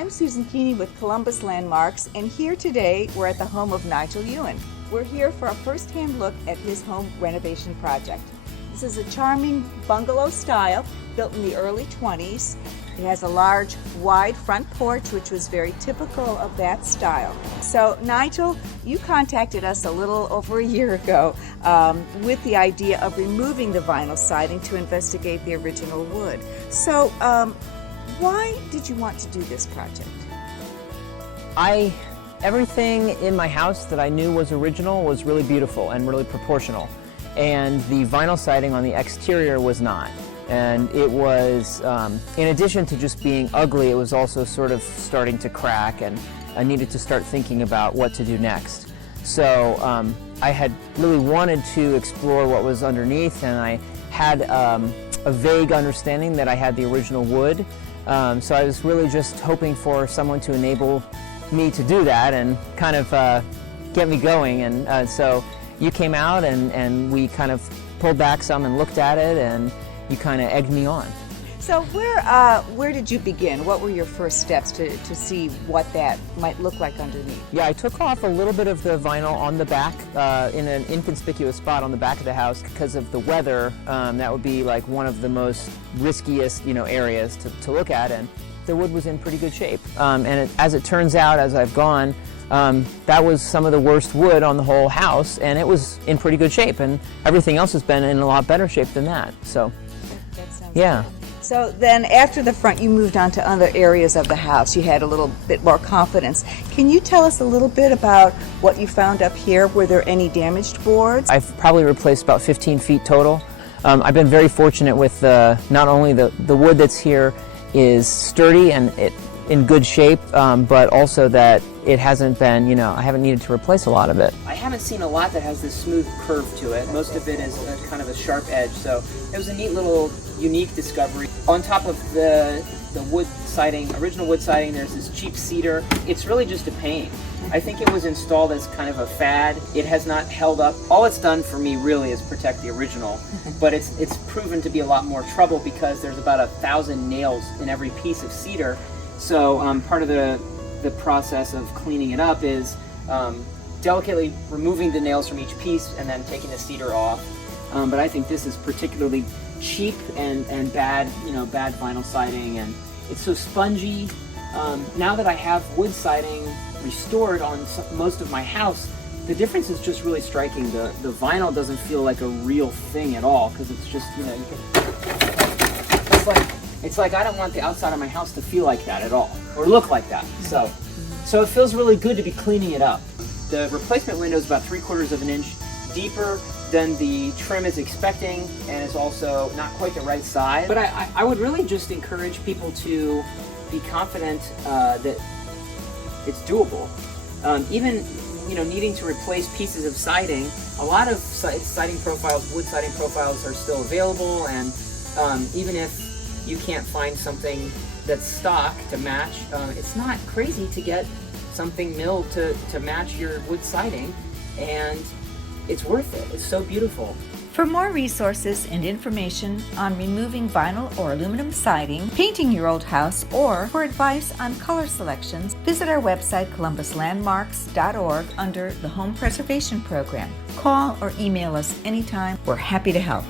I'm Susan Keeney with Columbus Landmarks, and here today we're at the home of Nigel Ewan. We're here for a first-hand look at his home renovation project. This is a charming bungalow style built in the early 20s. It has a large, wide front porch, which was very typical of that style. So, Nigel, you contacted us a little over a year ago with the idea of removing the vinyl siding to investigate the original wood. So, why did you want to do this project? Everything in my house that I knew was original was really beautiful and really proportional. And the vinyl siding on the exterior was not. And it was, in addition to just being ugly, it was also sort of starting to crack, and I needed to start thinking about what to do next. So I had really wanted to explore what was underneath, and I had a vague understanding that I had the original wood. So I was really just hoping for someone to enable me to do that and kind of get me going. And so you came out and we kind of pulled back some and looked at it, and you kind of egged me on. So where did you begin? What were your first steps to see what that might look like underneath? Yeah, I took off a little bit of the vinyl on the back in an inconspicuous spot on the back of the house because of the weather. That would be like one of the most riskiest, areas to look at, and the wood was in pretty good shape. As it turns out, as I've gone, that was some of the worst wood on the whole house, and it was in pretty good shape, and everything else has been in a lot better shape than that. So, that sounds yeah. good. So then after the front, you moved on to other areas of the house. You had a little bit more confidence. Can you tell us a little bit about what you found up here? Were there any damaged boards? I've probably replaced about 15 feet total. I've been very fortunate with not only the wood that's here is sturdy and in good shape, but also that it hasn't been, I haven't needed to replace a lot of it. I haven't seen a lot that has this smooth curve to it. Most of it is kind of a sharp edge, so it was a neat little unique discovery. On top of the wood siding, original wood siding, there's this cheap cedar. It's really just a pain. I think it was installed as kind of a fad. It has not held up. All it's done for me really is protect the original, but it's proven to be a lot more trouble because there's about 1,000 nails in every piece of cedar. So part of the process of cleaning it up is delicately removing the nails from each piece and then taking the cedar off. But I think this is particularly cheap and bad, bad vinyl siding, and it's so spongy. Now that I have wood siding restored on most of my house, the difference is just really striking. The vinyl doesn't feel like a real thing at all because it's just, it's like I don't want the outside of my house to feel like that at all or look like that. So it feels really good to be cleaning it up. The replacement window is about 3/4 of an inch deeper than the trim is expecting, and it's also not quite the right size. But I would really just encourage people to be confident that it's doable. Even needing to replace pieces of siding, a lot of siding profiles, wood siding profiles are still available, and even if you can't find something that's stock to match, it's not crazy to get something milled to match your wood siding, and it's worth it. It's so beautiful. For more resources and information on removing vinyl or aluminum siding, painting your old house, or for advice on color selections, visit our website columbuslandmarks.org under the Home Preservation Program. Call or email us anytime. We're happy to help.